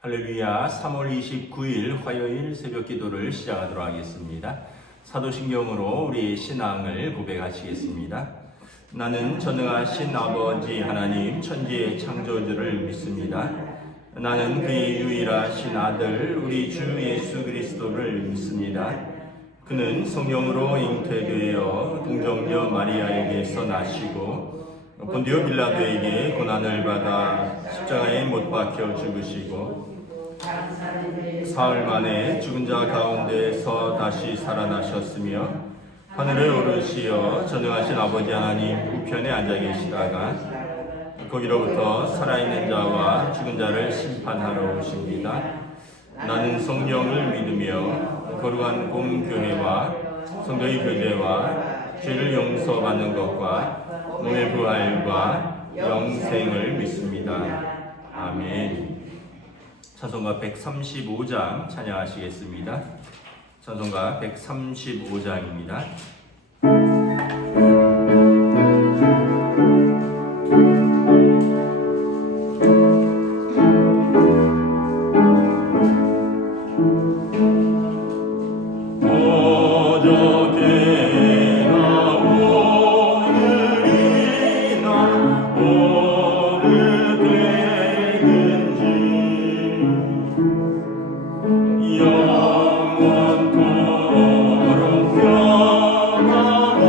할렐루야. 3월 29일 화요일 새벽 기도를 시작하도록 하겠습니다. 사도신경으로 우리 신앙을 고백하시겠습니다. 나는 전능하신 아버지 하나님 천지의 창조주를 믿습니다. 나는 그의 유일하신 아들 우리 주 예수 그리스도를 믿습니다. 그는 성령으로 잉태되어 동정녀 마리아에게서 나시고 본디오 빌라도에게 고난을 받아 십자가에 못 박혀 죽으시고 사흘 만에 죽은 자 가운데서 다시 살아나셨으며 하늘에 오르시어 전능하신 아버지 하나님 우편에 앉아 계시다가 거기로부터 살아있는 자와 죽은 자를 심판하러 오십니다. 나는 성령을 믿으며 거룩한 공교회와 성도의 교제와 죄를 용서받는 것과 몸의 부활과 영생을 믿습니다. 아멘. 찬송가 135장 찬양하시겠습니다. 찬송가 135장입니다. 영원토록 평안하고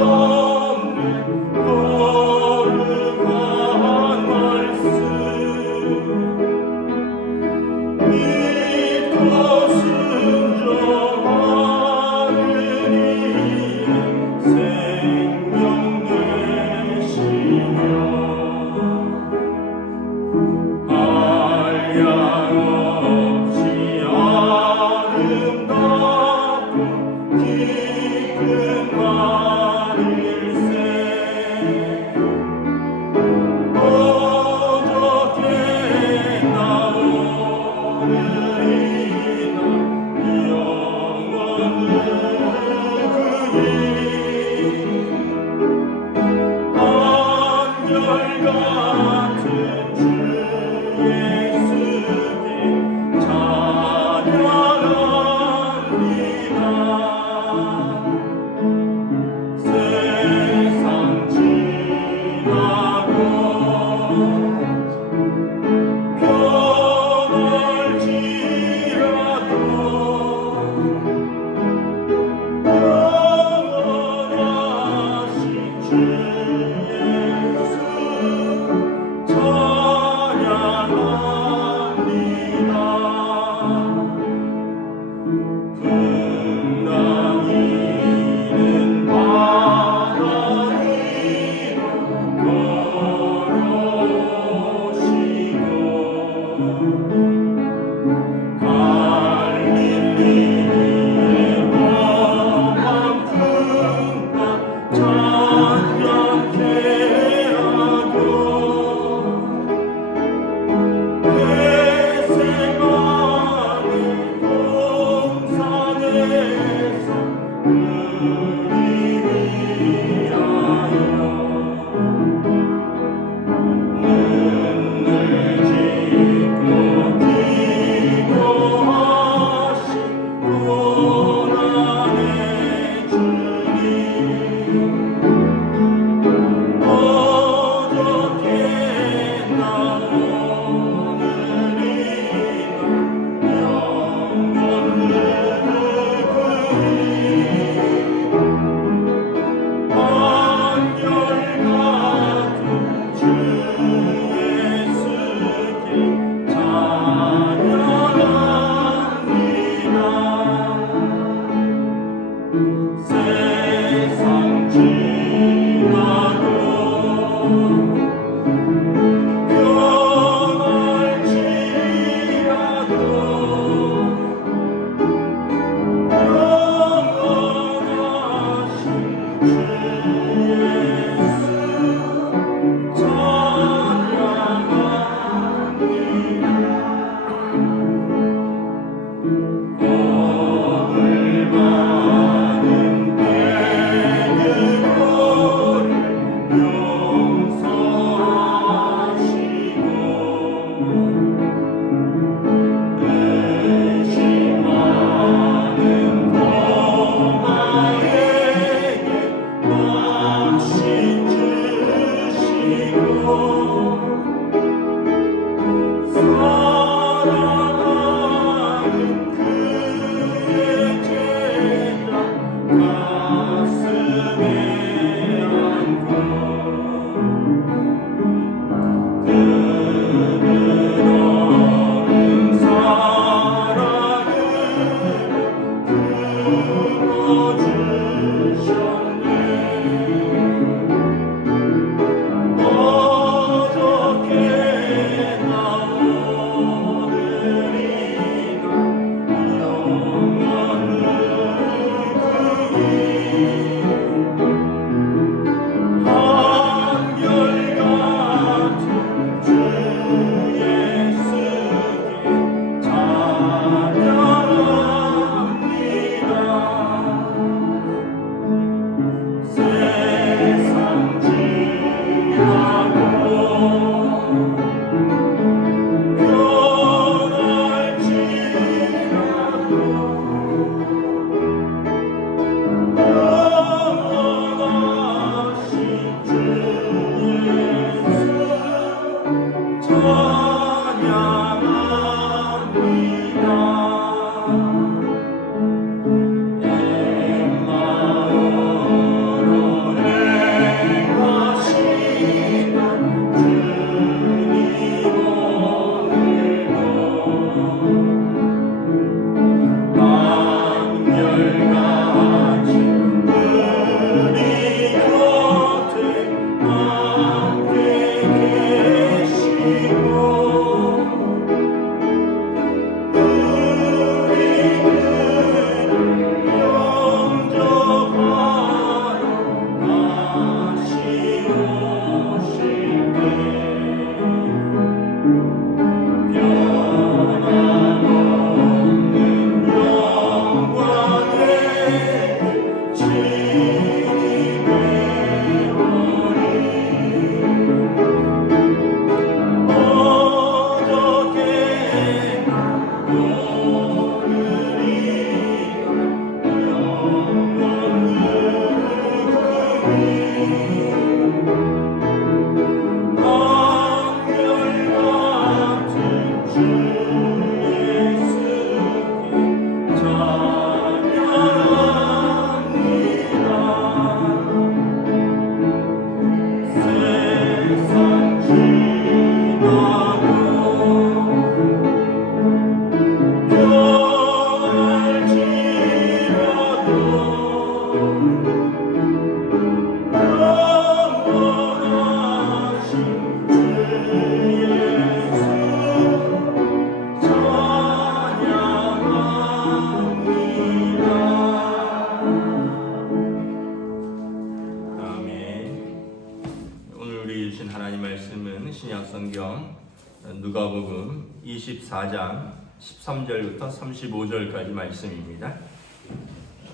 누가복음 24장 13절부터 35절까지 말씀입니다.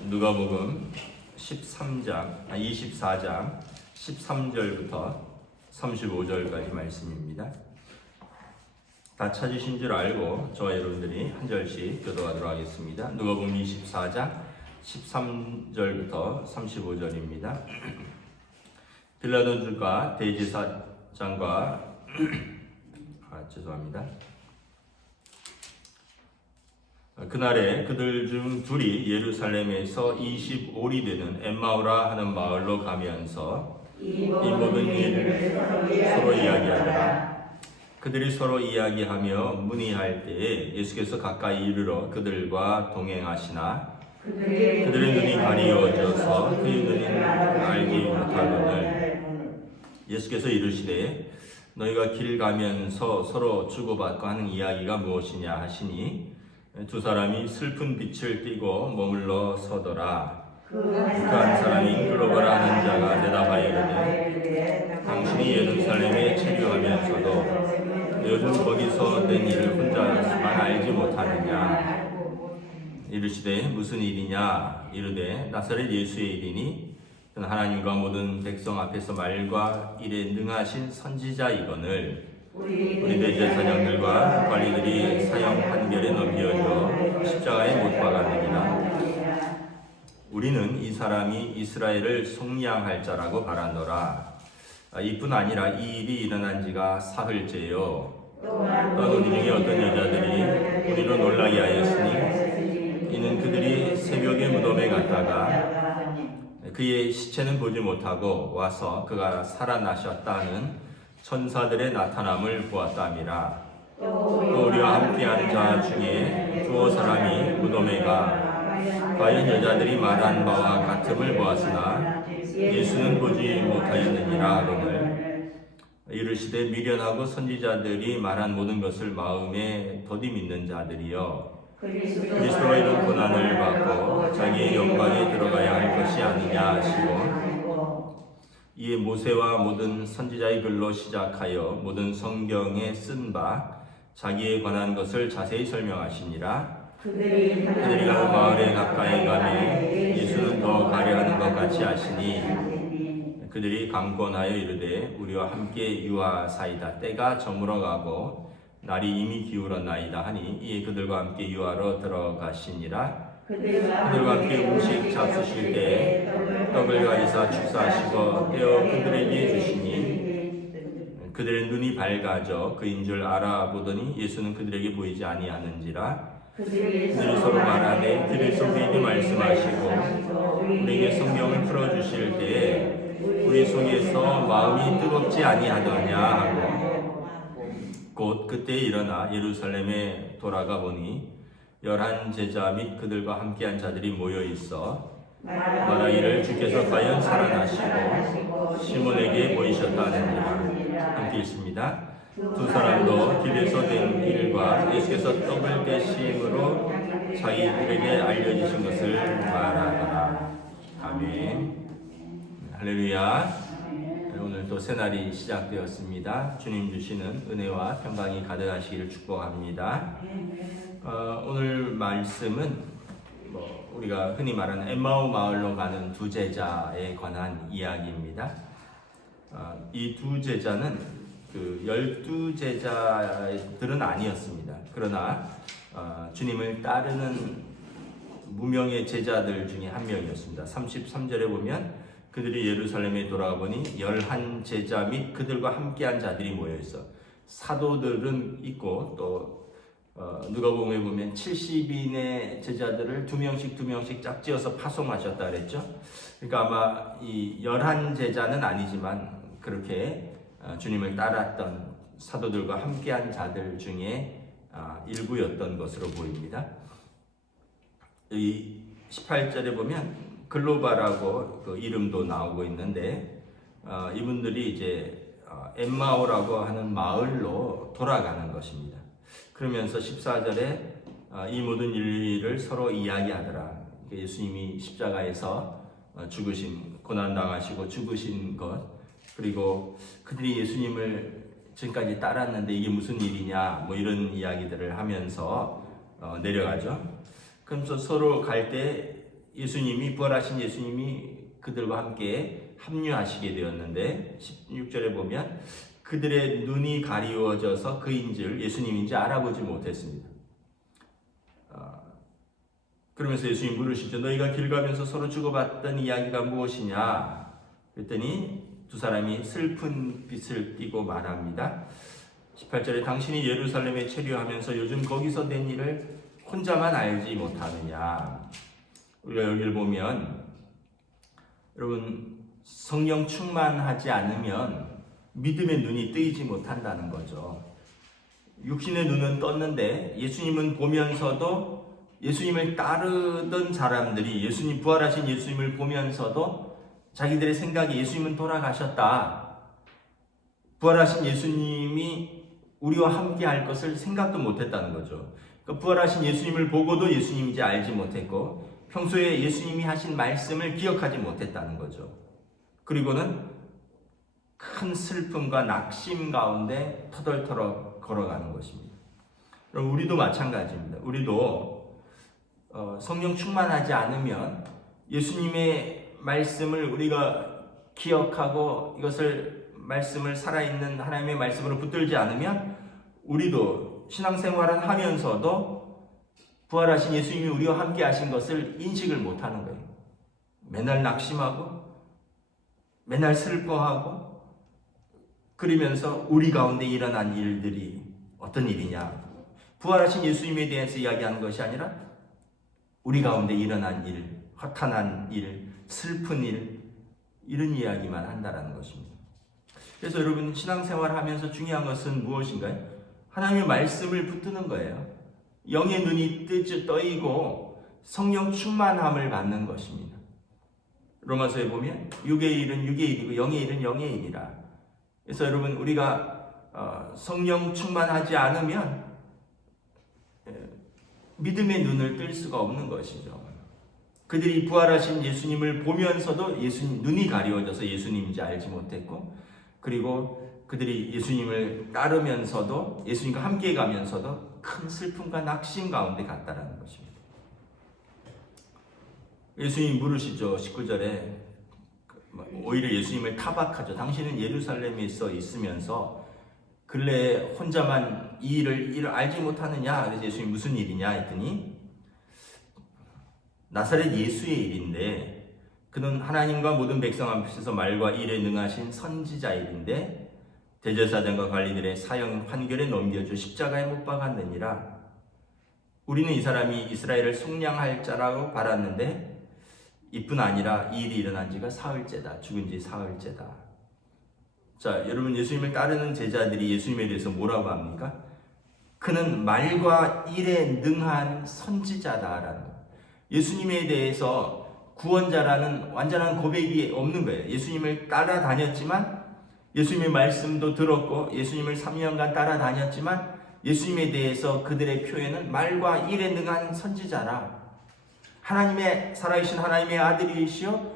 누가복음 24장 13절부터 35절까지 말씀입니다. 다 찾으신 줄 알고 저와 여러분들이 한 절씩 교도하도록 하겠습니다. 누가복음 24장 13절부터 35절입니다. 빌라도주가 대제사장과 죄송합니다. 그날에 그들 중 둘이 예루살렘에서 25리 되는 엠마오라 하는 마을로 가면서 이 모든 일을 서로 이야기하더라. 그들이 서로 이야기하며 문의할 때에 예수께서 가까이 이르러 그들과 동행하시나 그들의 눈이 가리워져서 그의 눈이 알지 못하거늘 예수께서 이르시되 너희가 길 가면서 서로 주고받고 하는 이야기가 무엇이냐 하시니 두 사람이 슬픈 빛을 띠고 머물러 서더라. 그 한 사람이 글로바라 하는 자가 대답하여 이르되 당신이 예루살렘에 체류하면서도 요즘 거기서 된 일을 혼자만 알지 못하느냐. 이르시되 무슨 일이냐. 이르되 나사렛 예수의 일이니 그는 하나님과 모든 백성 앞에서 말과 일에 능하신 선지자이거늘 우리 대제사장들과 관리들이 사형 판결에 넘겨져 십자가에 못 박았느니라. 우리는 이 사람이 이스라엘을 속량할 자라고 바라노라. 이뿐 아니라 이 일이 일어난 지가 사흘째요. 또한 우리 중에 어떤 여자들이 우리로 놀라게 하였으니 이는 그들이 새벽에 무덤에 갔다가 그의 시체는 보지 못하고 와서 그가 살아나셨다는 천사들의 나타남을 보았다미라. 또 우리와 함께한 자 중에 두어 사람이 무덤에 가 과연 여자들이 말한 바와 같음을 보았으나 예수는 보지 못하였느니라 하거늘 이르시되 미련하고 선지자들이 말한 모든 것을 마음에 더디 믿는 자들이여 그리스도가 이런 고난을 받고 자기의 영광에 들어가야 할 것이 아니냐 하시고 이에 모세와 모든 선지자의 글로 시작하여 모든 성경에 쓴 바 자기에 관한 것을 자세히 설명하시니라. 그들이 그 마을에 가까이 가매 예수는 더 가려하는 것 같이 하시니 그들이 강권하여 이르되 우리와 함께 유하사이다. 때가 저물어가고 날이 이미 기울었나이다 하니 이에 그들과 함께 유하로 들어가시니라. 그들과 함께 음식 잡수실 때에 떡을 가지사 축사하시고 떼어 그들에게 주시니 그들의 눈이 밝아져 그인 줄 알아보더니 예수는 그들에게 보이지 아니하는지라. 그들이 서로 말하되 그리스도 우리에게 말씀하시고 우리에게 성경을 풀어주실 때에 우리 속에서 마음이 뜨겁지 아니하더냐 하고 곧 그때 일어나 예루살렘에 돌아가 보니 11 제자 및 그들과 함께한 자들이 모여 있어 말하기를 주께서 과연 살아나시고 시몬에게 보이셨다느니라. 함께 있습니다. 두 사람도 길에서 된 일과 예수께서 떡을 떼심으로 자기들에게 알려주신 것을 말하더라. 아멘. 할렐루야. 오늘 또 새날이 시작되었습니다. 주님 주시는 은혜와 평강이 가득하시기를 축복합니다. 오늘 말씀은 우리가 흔히 말하는 엠마오 마을로 가는 두 제자에 관한 이야기입니다. 이 두 제자는 그 12제자들은 아니었습니다. 그러나 주님을 따르는 무명의 제자들 중에 한 명이었습니다. 33절에 보면 그들이 예루살렘에 돌아가 보니 11 제자 및 그들과 함께한 자들이 모여 있어. 사도들은 있고 또 누가복음에 보면 70인의 제자들을 두 명씩 짝지어서 파송하셨다 그랬죠. 그러니까 아마 이 11 제자는 아니지만 그렇게 주님을 따랐던 사도들과 함께한 자들 중에 일부였던 것으로 보입니다. 이 18절에 보면 글로바라고 그 이름도 나오고 있는데 이분들이 이제 엠마오라고 하는 마을로 돌아가는 것입니다. 그러면서 14절에 이 모든 일을 서로 이야기하더라. 예수님이 십자가에서 죽으신 고난당하시고 죽으신 것 그리고 그들이 예수님을 지금까지 따랐는데 이게 무슨 일이냐 뭐 이런 이야기들을 하면서 내려가죠. 그러면서 서로 갈 때 예수님이 부활하신 예수님이 그들과 함께 합류하시게 되었는데 16절에 보면 그들의 눈이 가리워져서 그인 줄 예수님인지 알아보지 못했습니다. 그러면서 예수님이 물으시죠. 너희가 길 가면서 서로 주고받던 이야기가 무엇이냐? 그랬더니 두 사람이 슬픈 빛을 띠고 말합니다. 18절에 당신이 예루살렘에 체류하면서 요즘 거기서 된 일을 혼자만 알지 못하느냐. 우리가 여기를 보면 여러분 성령 충만하지 않으면 믿음의 눈이 뜨이지 못한다는 거죠. 육신의 눈은 떴는데 예수님은 보면서도 예수님을 따르던 사람들이 예수님 부활하신 예수님을 보면서도 자기들의 생각에 예수님은 돌아가셨다. 부활하신 예수님이 우리와 함께 할 것을 생각도 못했다는 거죠. 그러니까 부활하신 예수님을 보고도 예수님인지 알지 못했고 평소에 예수님이 하신 말씀을 기억하지 못했다는 거죠. 그리고는 큰 슬픔과 낙심 가운데 터덜터덜 걸어가는 것입니다. 그럼 우리도 마찬가지입니다. 우리도 성령 충만하지 않으면 예수님의 말씀을 우리가 기억하고 이것을 말씀을 살아있는 하나님의 말씀으로 붙들지 않으면 우리도 신앙생활을 하면서도 부활하신 예수님이 우리와 함께 하신 것을 인식을 못하는 거예요. 맨날 낙심하고 맨날 슬퍼하고 그러면서 우리 가운데 일어난 일들이 어떤 일이냐, 부활하신 예수님에 대해서 이야기하는 것이 아니라 우리 가운데 일어난 일, 허탄한 일, 슬픈 일, 이런 이야기만 한다는 것입니다. 그래서 여러분 신앙생활을 하면서 중요한 것은 무엇인가요? 하나님의 말씀을 붙드는 거예요. 영의 눈이 떠이고 성령 충만함을 받는 것입니다. 로마서에 보면 육의 일은 육의 일이고 영의 일은 영의 일이라. 그래서 여러분 우리가 성령 충만하지 않으면 믿음의 눈을 뜰 수가 없는 것이죠. 그들이 부활하신 예수님을 보면서도 예수님 눈이 가리워져서 예수님인지 알지 못했고, 그리고 그들이 예수님을 따르면서도 예수님과 함께 가면서도 큰 슬픔과 낙심 가운데 갔다라는 것입니다. 예수님이 물으시죠. 19절에 오히려 예수님을 타박하죠. 당신은 예루살렘에 있으면서 근래에 혼자만 이 일을 알지 못하느냐? 그래서 예수님이 무슨 일이냐 했더니 나사렛 예수의 일인데 그는 하나님과 모든 백성 앞에서 말과 일에 능하신 선지자일인데 대제사장과 관리들의 사형 판결에 넘겨져 십자가에 못 박았느니라. 우리는 이 사람이 이스라엘을 속량할 자라고 바랐는데 이뿐 아니라 이 일이 일어난 지가 사흘째다. 죽은 지 사흘째다. 자, 여러분 예수님을 따르는 제자들이 예수님에 대해서 뭐라고 합니까? 그는 말과 일에 능한 선지자다라는 거예요. 예수님에 대해서 구원자라는 완전한 고백이 없는 거예요. 예수님을 따라다녔지만 예수님의 말씀도 들었고 예수님을 3년간 따라다녔지만 예수님에 대해서 그들의 표현은 말과 일에 능한 선지자라. 하나님의 살아계신 하나님의 아들이시여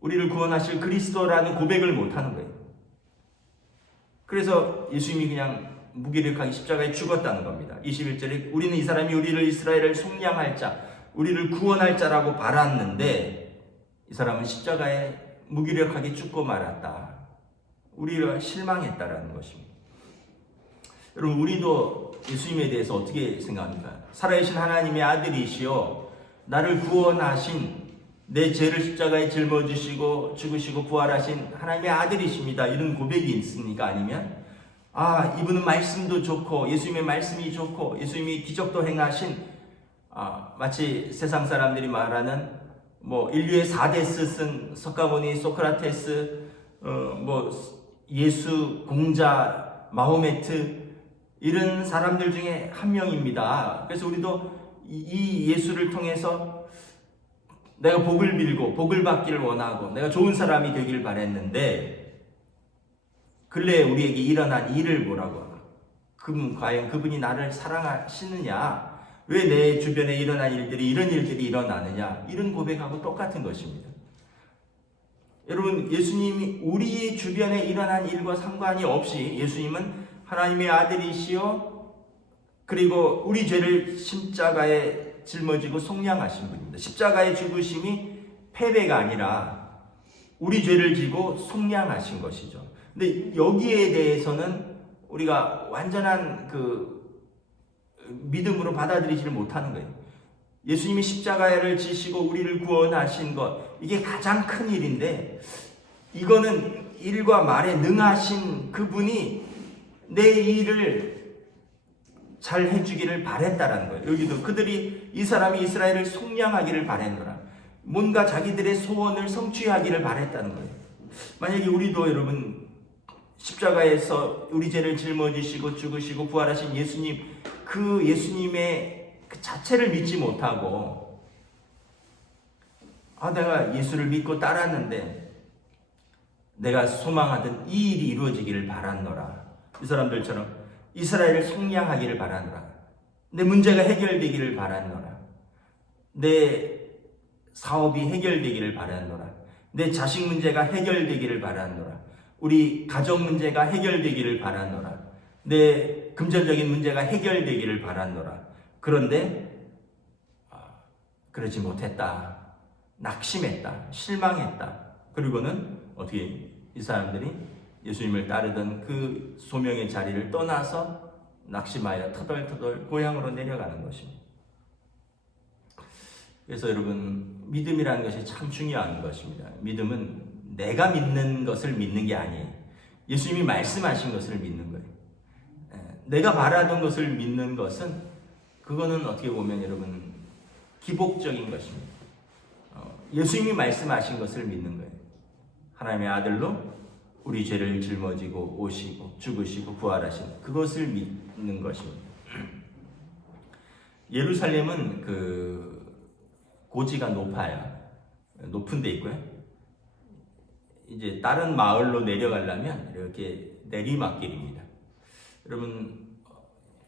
우리를 구원하실 그리스도라는 고백을 못하는 거예요. 그래서 예수님이 그냥 무기력하게 십자가에 죽었다는 겁니다. 21절에 우리는 이 사람이 우리를 이스라엘을 속량할 자, 우리를 구원할 자라고 바랐는데 이 사람은 십자가에 무기력하게 죽고 말았다. 우리가 실망했다라는 것입니다. 여러분 우리도 예수님에 대해서 어떻게 생각합니까? 살아계신 하나님의 아들이시여 나를 구원하신 내 죄를 십자가에 짊어지시고 죽으시고 부활하신 하나님의 아들이십니다. 이런 고백이 있습니까? 아니면 이분은 말씀도 좋고 예수님의 말씀이 좋고 예수님이 기적도 행하신 마치 세상 사람들이 말하는 인류의 4대스 쓴 석가모니, 소크라테스, 예수, 공자, 마호메트 이런 사람들 중에 한 명입니다. 그래서 우리도 이 예수를 통해서 내가 복을 빌고 복을 받기를 원하고 내가 좋은 사람이 되길 바랬는데 근래에 우리에게 일어난 일을 보라고. 과연 그분이 나를 사랑하시느냐? 왜 내 주변에 일어난 일들이 이런 일들이 일어나느냐? 이런 고백하고 똑같은 것입니다. 여러분 예수님이 우리 주변에 일어난 일과 상관이 없이 예수님은 하나님의 아들이시요 그리고 우리 죄를 십자가에 짊어지고 속량하신 분입니다. 십자가의 죽으심이 패배가 아니라 우리 죄를 지고 속량하신 것이죠. 근데 여기에 대해서는 우리가 완전한 믿음으로 받아들이지를 못하는 거예요. 예수님이 십자가를 지시고 우리를 구원하신 것, 이게 가장 큰 일인데, 이거는 일과 말에 능하신 그분이 내 일을 잘 해주기를 바랬다라는 거예요. 여기도 그들이 이 사람이 이스라엘을 속량하기를 바랬노라. 뭔가 자기들의 소원을 성취하기를 바랬다는 거예요. 만약에 우리도 여러분 십자가에서 우리 죄를 짊어지시고 죽으시고 부활하신 예수님, 그 예수님의 그 자체를 믿지 못하고 내가 예수를 믿고 따랐는데 내가 소망하던 이 일이 이루어지기를 바랐노라. 이 사람들처럼 이스라엘을 속량하기를 바랐노라. 내 문제가 해결되기를 바랐노라. 내 사업이 해결되기를 바랐노라. 내 자식 문제가 해결되기를 바랐노라. 우리 가정 문제가 해결되기를 바랐노라. 내 금전적인 문제가 해결되기를 바랐노라. 그런데 그러지 못했다. 낙심했다. 실망했다. 그리고는 어떻게 이 사람들이 예수님을 따르던 그 소명의 자리를 떠나서 낙심하여 터덜터덜 고향으로 내려가는 것입니다. 그래서 여러분, 믿음이라는 것이 참 중요한 것입니다. 믿음은 내가 믿는 것을 믿는 게 아니에요. 예수님이 말씀하신 것을 믿는 거예요. 내가 바라던 것을 믿는 것은 그거는 어떻게 보면 여러분 기복적인 것입니다. 예수님이 말씀하신 것을 믿는 거예요. 하나님의 아들로 우리 죄를 짊어지고 오시고 죽으시고 부활하신 그것을 믿는 것입니다. 예루살렘은 고지가 높은 데 있고요. 이제 다른 마을로 내려가려면 이렇게 내리막길입니다. 여러분,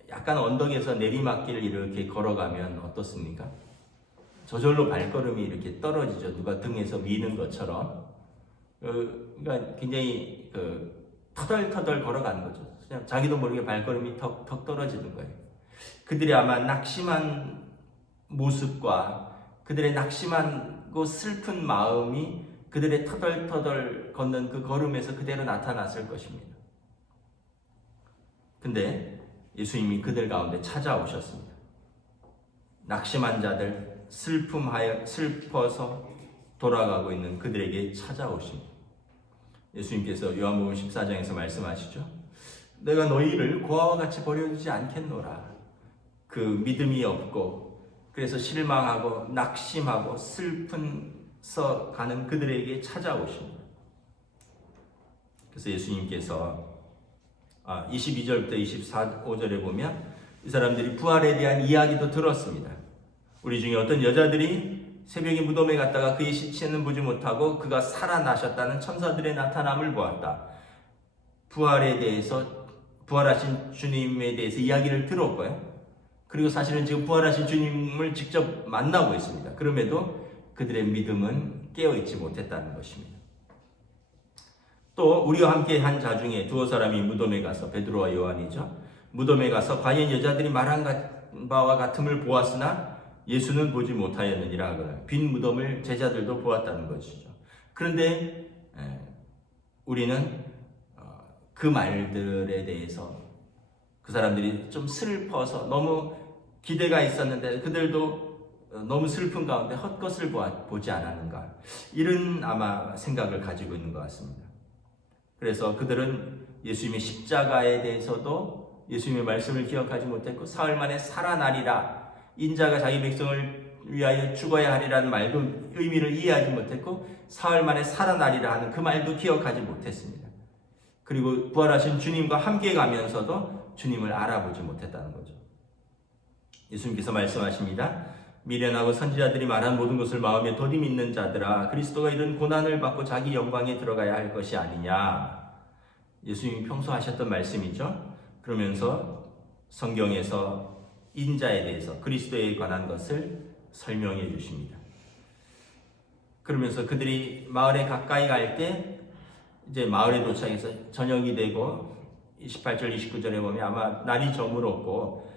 약간 언덕에서 내리막길을 이렇게 걸어가면 어떻습니까? 저절로 발걸음이 이렇게 떨어지죠. 누가 등에서 미는 것처럼. 그러니까 굉장히 터덜터덜 걸어가는 거죠. 그냥 자기도 모르게 발걸음이 턱 떨어지는 거예요. 그들이 아마 낙심한 모습과 그들의 낙심하고 슬픈 마음이 그들의 터덜터덜 걷는 그 걸음에서 그대로 나타났을 것입니다. 근데 예수님이 그들 가운데 찾아오셨습니다. 낙심한 자들, 슬퍼서 돌아가고 있는 그들에게 찾아오십니다. 예수님께서 요한복음 14장에서 말씀하시죠. 내가 너희를 고아와 같이 버려두지 않겠노라. 그 믿음이 없고 그래서 실망하고 낙심하고 슬픈서 가는 그들에게 찾아오십니다. 그래서 예수님께서 22절부터 24절에 보면 이 사람들이 부활에 대한 이야기도 들었습니다. 우리 중에 어떤 여자들이 새벽에 무덤에 갔다가 그의 시체는 보지 못하고 그가 살아나셨다는 천사들의 나타남을 보았다. 부활에 대해서, 부활하신 주님에 대해서 이야기를 들었고요. 그리고 사실은 지금 부활하신 주님을 직접 만나고 있습니다. 그럼에도 그들의 믿음은 깨어있지 못했다는 것입니다. 또 우리와 함께 한 자 중에 두어 사람이 무덤에 가서, 베드로와 요한이죠. 무덤에 가서 과연 여자들이 말한 바와 같음을 보았으나 예수는 보지 못하였느니라 하거나 빈 무덤을 제자들도 보았다는 것이죠. 그런데 우리는 그 말들에 대해서 그 사람들이 좀 슬퍼서 너무 기대가 있었는데 그들도 너무 슬픈 가운데 헛것을 보지 않았는가, 이런 아마 생각을 가지고 있는 것 같습니다. 그래서 그들은 예수님의 십자가에 대해서도 예수님의 말씀을 기억하지 못했고 사흘 만에 살아나리라, 인자가 자기 백성을 위하여 죽어야 하리라는 말도 의미를 이해하지 못했고 사흘 만에 살아나리라 하는 그 말도 기억하지 못했습니다. 그리고 부활하신 주님과 함께 가면서도 주님을 알아보지 못했다는 거죠. 예수님께서 말씀하십니다. 미련하고 선지자들이 말한 모든 것을 마음에 더디 믿는 자들아, 그리스도가 이런 고난을 받고 자기 영광에 들어가야 할 것이 아니냐. 예수님이 평소 하셨던 말씀이죠. 그러면서 성경에서 인자에 대해서, 그리스도에 관한 것을 설명해 주십니다. 그러면서 그들이 마을에 가까이 갈 때 이제 마을에 도착해서 저녁이 되고 28절 29절에 보면 아마 날이 저물었고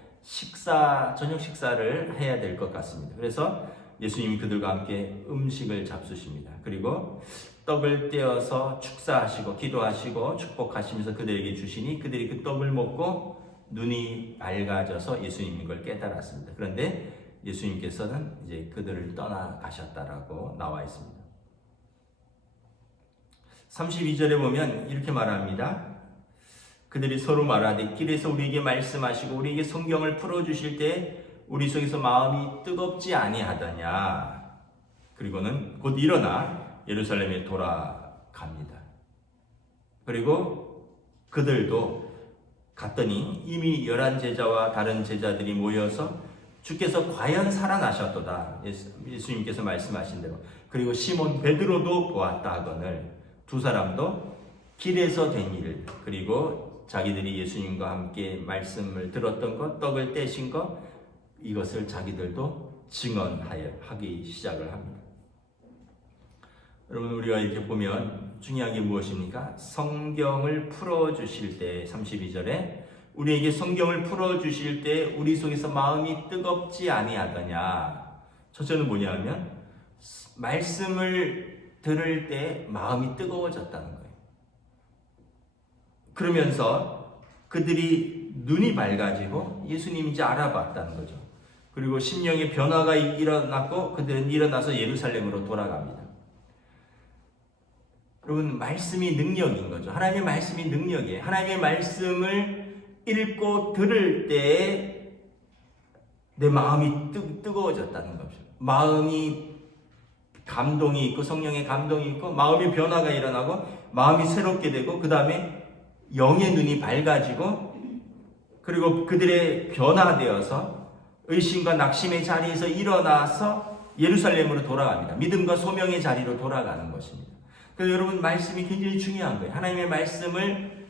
저녁 식사를 해야 될 것 같습니다. 그래서 예수님이 그들과 함께 음식을 잡수십니다. 그리고 떡을 떼어서 축사하시고 기도하시고 축복하시면서 그들에게 주시니 그들이 그 떡을 먹고 눈이 밝아져서 예수님인 걸 깨달았습니다. 그런데 예수님께서는 이제 그들을 떠나가셨다라고 나와 있습니다. 32절에 보면 이렇게 말합니다. 그들이 서로 말하되 길에서 우리에게 말씀하시고 우리에게 성경을 풀어주실 때 우리 속에서 마음이 뜨겁지 아니하더냐. 그리고는 곧 일어나 예루살렘에 돌아갑니다. 그리고 그들도 갔더니 이미 11제자와 다른 제자들이 모여서 주께서 과연 살아나셨도다. 예수님께서 말씀하신 대로. 그리고 시몬 베드로도 보았다 하거늘 두 사람도 길에서 된 일, 그리고 자기들이 예수님과 함께 말씀을 들었던 것, 떡을 떼신 것, 이것을 자기들도 증언하기 시작을 합니다. 여러분, 우리가 이렇게 보면 중요한 게 무엇입니까? 성경을 풀어주실 때 32절에 우리에게 성경을 풀어주실 때 우리 속에서 마음이 뜨겁지 아니하더냐. 첫째는 뭐냐 하면 말씀을 들을 때 마음이 뜨거워졌다는 거예요. 그러면서 그들이 눈이 밝아지고 예수님인지 알아봤다는 거죠. 그리고 심령의 변화가 일어났고 그들은 일어나서 예루살렘으로 돌아갑니다. 여러분, 말씀이 능력인 거죠. 하나님의 말씀이 능력이에요. 하나님의 말씀을 읽고 들을 때 내 마음이 뜨거워졌다는 거죠. 마음이 감동이 있고 성령의 감동이 있고 마음의 변화가 일어나고 마음이 새롭게 되고 그 다음에 영의 눈이 밝아지고 그리고 그들의 변화되어서 의심과 낙심의 자리에서 일어나서 예루살렘으로 돌아갑니다. 믿음과 소명의 자리로 돌아가는 것입니다. 그래서 여러분, 말씀이 굉장히 중요한 거예요. 하나님의 말씀을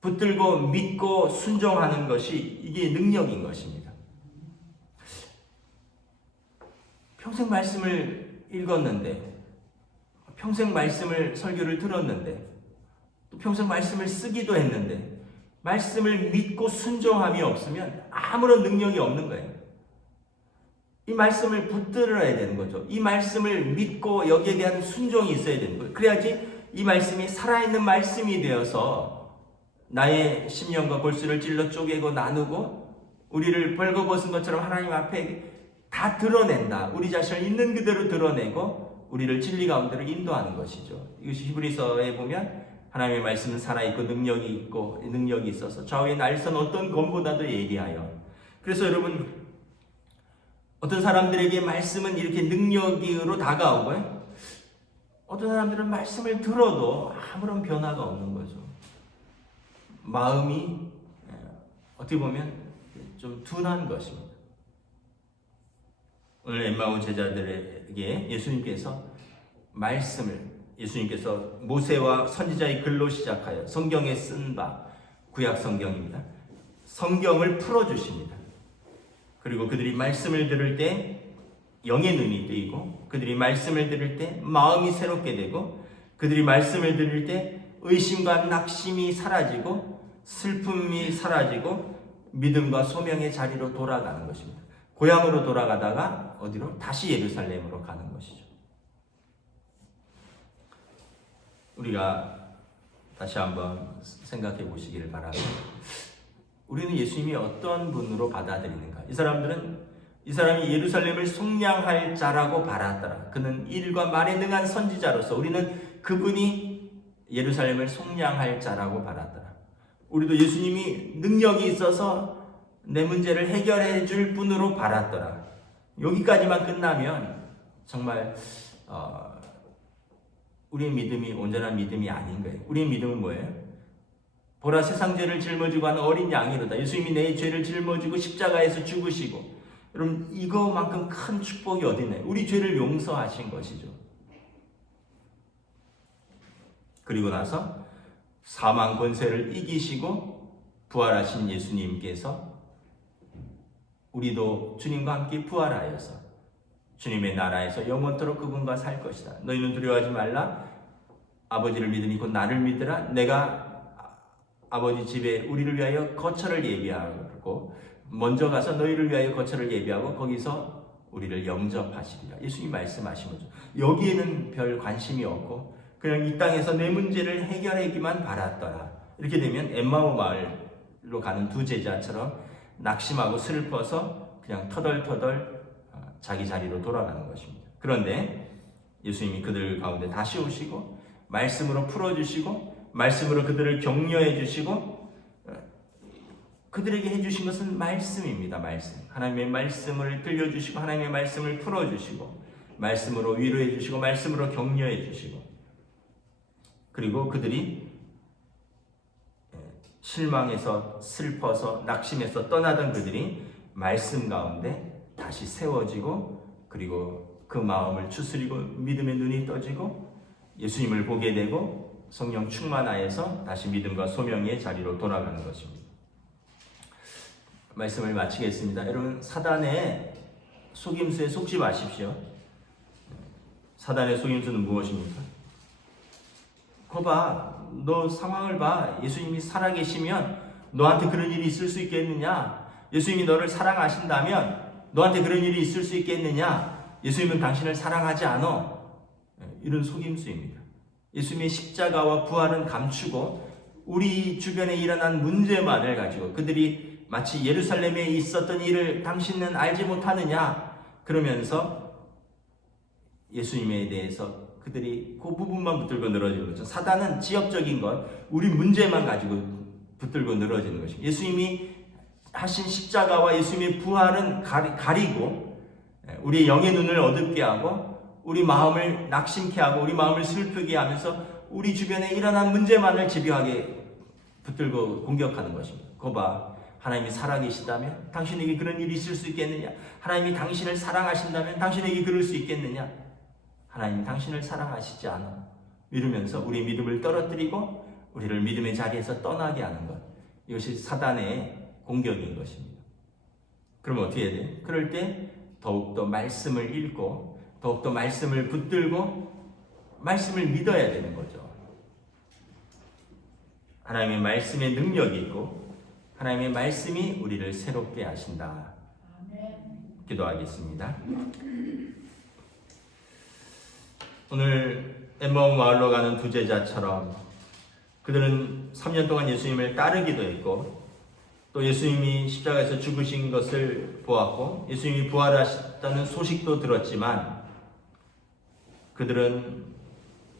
붙들고 믿고 순종하는 것이 이게 능력인 것입니다. 평생 말씀을 읽었는데, 평생 말씀을 설교를 들었는데, 또 평생 말씀을 쓰기도 했는데 말씀을 믿고 순종함이 없으면 아무런 능력이 없는 거예요. 이 말씀을 붙들어야 되는 거죠. 이 말씀을 믿고 여기에 대한 순종이 있어야 되는 거예요. 그래야지 이 말씀이 살아있는 말씀이 되어서 나의 심령과 골수를 찔러 쪼개고 나누고 우리를 벌거벗은 것처럼 하나님 앞에 다 드러낸다. 우리 자신을 있는 그대로 드러내고 우리를 진리 가운데로 인도하는 것이죠. 이것이 히브리서에 보면 하나님의 말씀은 살아있고 능력이 있어서 좌우의 날선 어떤 검보다도 예리하여. 그래서 여러분, 어떤 사람들에게 말씀은 이렇게 능력으로 다가오고요. 어떤 사람들은 말씀을 들어도 아무런 변화가 없는 거죠. 마음이 어떻게 보면 좀 둔한 것입니다. 오늘 엠마오 제자들에게 예수님께서 모세와 선지자의 글로 시작하여 성경에 쓴 바, 구약 성경입니다. 성경을 풀어주십니다. 그리고 그들이 말씀을 들을 때 영의 눈이 뜨이고 그들이 말씀을 들을 때 마음이 새롭게 되고 그들이 말씀을 들을 때 의심과 낙심이 사라지고 슬픔이 사라지고 믿음과 소명의 자리로 돌아가는 것입니다. 고향으로 돌아가다가 어디로? 다시 예루살렘으로 가는 것이죠. 우리가 다시 한번 생각해 보시기를 바랍니다. 우리는 예수님이 어떤 분으로 받아들이는가? 이 사람이 예루살렘을 속량할 자라고 바랐더라. 그는 일과 말에 능한 선지자로서 우리는 그분이 예루살렘을 속량할 자라고 바랐더라. 우리도 예수님이 능력이 있어서 내 문제를 해결해 줄 분으로 바랐더라. 여기까지만 끝나면 정말 우리의 믿음이 온전한 믿음이 아닌 거예요. 우리의 믿음은 뭐예요? 보라, 세상 죄를 짊어지고 하는 어린 양이로다. 예수님이 내 죄를 짊어지고 십자가에서 죽으시고. 여러분, 이거만큼 큰 축복이 어디 있나요? 우리 죄를 용서하신 것이죠. 그리고 나서 사망 권세를 이기시고 부활하신 예수님께서 우리도 주님과 함께 부활하여서 주님의 나라에서 영원토록 그분과 살 것이다. 너희는 두려워하지 말라. 아버지를 믿으니 곧 나를 믿으라. 내가 아버지 집에 우리를 위하여 거처를 예비하고 먼저 가서 너희를 위하여 거처를 예비하고 거기서 우리를 영접하시리라. 예수님이 말씀하신 거죠. 여기에는 별 관심이 없고 그냥 이 땅에서 내 문제를 해결하기만 바랐더라. 이렇게 되면 엠마오 마을로 가는 두 제자처럼 낙심하고 슬퍼서 그냥 터덜터덜 자기 자리로 돌아가는 것입니다. 그런데 예수님이 그들 가운데 다시 오시고 말씀으로 풀어주시고 말씀으로 그들을 격려해 주시고 그들에게 해주신 것은 말씀입니다. 말씀. 하나님의 말씀을 들려주시고 하나님의 말씀을 풀어주시고 말씀으로 위로해 주시고 말씀으로 격려해 주시고 그리고 그들이 실망해서 슬퍼서 낙심해서 떠나던 그들이 말씀 가운데 다시 세워지고 그리고 그 마음을 추스리고 믿음의 눈이 떠지고 예수님을 보게 되고 성령 충만하여서 다시 믿음과 소명의 자리로 돌아가는 것입니다. 말씀을 마치겠습니다. 여러분, 사단의 속임수에 속지 마십시오. 사단의 속임수는 무엇입니까? 거 봐, 너 상황을 봐. 예수님이 살아계시면 너한테 그런 일이 있을 수 있겠느냐? 예수님이 너를 사랑하신다면 너한테 그런 일이 있을 수 있겠느냐? 예수님은 당신을 사랑하지 않아. 이런 속임수입니다. 예수님의 십자가와 부활은 감추고 우리 주변에 일어난 문제만을 가지고 그들이 마치 예루살렘에 있었던 일을 당신은 알지 못하느냐? 그러면서 예수님에 대해서 그들이 그 부분만 붙들고 늘어지는 거죠. 사단은 지역적인 것, 우리 문제만 가지고 붙들고 늘어지는 것입니다. 예수님이 하신 십자가와 예수님의 부활은 가리고 우리의 영의 눈을 어둡게 하고 우리 마음을 낙심케 하고 우리 마음을 슬프게 하면서 우리 주변에 일어난 문제만을 집요하게 붙들고 공격하는 것입니다. 그거 봐. 하나님이 살아계시다면 당신에게 그런 일이 있을 수 있겠느냐? 하나님이 당신을 사랑하신다면 당신에게 그럴 수 있겠느냐? 하나님이 당신을 사랑하시지 않아. 이러면서 우리 믿음을 떨어뜨리고 우리를 믿음의 자리에서 떠나게 하는 것. 이것이 사단의 공격인 것입니다. 그럼 어떻게 해야 돼? 그럴 때 더욱더 말씀을 읽고 더욱더 말씀을 붙들고 말씀을 믿어야 되는 거죠. 하나님의 말씀에 능력이 있고 하나님의 말씀이 우리를 새롭게 하신다. 기도하겠습니다. 오늘 엠마오 마을로 가는 두 제자처럼 그들은 3년 동안 예수님을 따르기도 했고 또 예수님이 십자가에서 죽으신 것을 보았고 예수님이 부활하셨다는 소식도 들었지만 그들은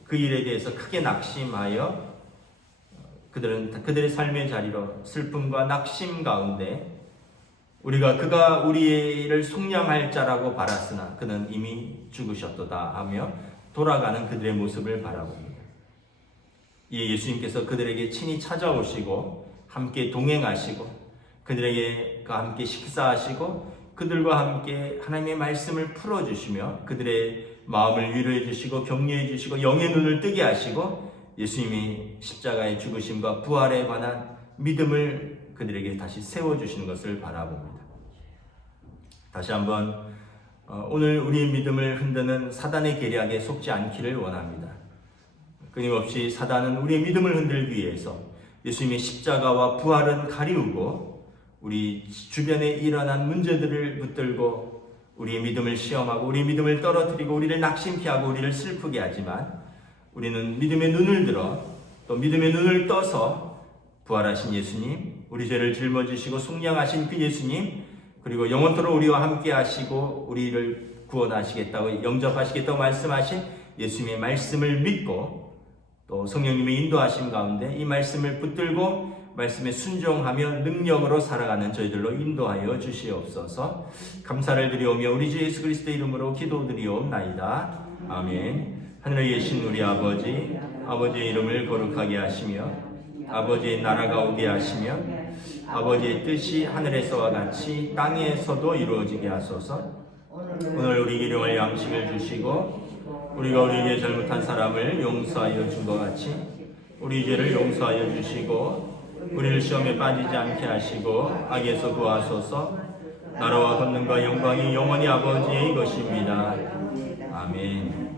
그 일에 대해서 크게 낙심하여 그들은 그들의 삶의 자리로 슬픔과 낙심 가운데 그가 우리를 속량할 자라고 바랐으나 그는 이미 죽으셨도다 하며 돌아가는 그들의 모습을 바라봅니다. 이에 예수님께서 그들에게 친히 찾아오시고 함께 동행하시고 그들에게 함께 식사하시고 그들과 함께 하나님의 말씀을 풀어주시며 그들의 마음을 위로해 주시고 격려해 주시고 영의 눈을 뜨게 하시고 예수님이 십자가의 죽으심과 부활에 관한 믿음을 그들에게 다시 세워주시는 것을 바라봅니다. 다시 한번 오늘 우리의 믿음을 흔드는 사단의 계략에 속지 않기를 원합니다. 끊임없이 사단은 우리의 믿음을 흔들기 위해서 예수님의 십자가와 부활은 가리우고 우리 주변에 일어난 문제들을 붙들고 우리의 믿음을 시험하고 우리의 믿음을 떨어뜨리고 우리를 낙심케 하고 우리를 슬프게 하지만 우리는 믿음의 눈을 들어 또 믿음의 눈을 떠서 부활하신 예수님, 우리 죄를 짊어지시고 속량하신 그 예수님, 그리고 영원토록 우리와 함께 하시고 우리를 구원하시겠다고 영접하시겠다고 말씀하신 예수님의 말씀을 믿고 또 성령님의 인도하심 가운데 이 말씀을 붙들고 말씀에 순종하며 능력으로 살아가는 저희들로 인도하여 주시옵소서. 감사를 드리오며 우리 주 예수 그리스도의 이름으로 기도드리옵나이다. 아멘. 하늘에 계신 우리 아버지, 아버지의 이름을 거룩하게 하시며 아버지의 나라가 오게 하시며 아버지의 뜻이 하늘에서와 같이 땅에서도 이루어지게 하소서. 오늘 우리 일용할 양식을 주시고 우리가 우리에게 잘못한 사람을 용서하여 준 것 같이 우리 죄를 용서하여 주시고 우리를 시험에 빠지지 않게 하시고 악에서 구하소서. 나라와 권능과 영광이 영원히 아버지의 것입니다. 아멘.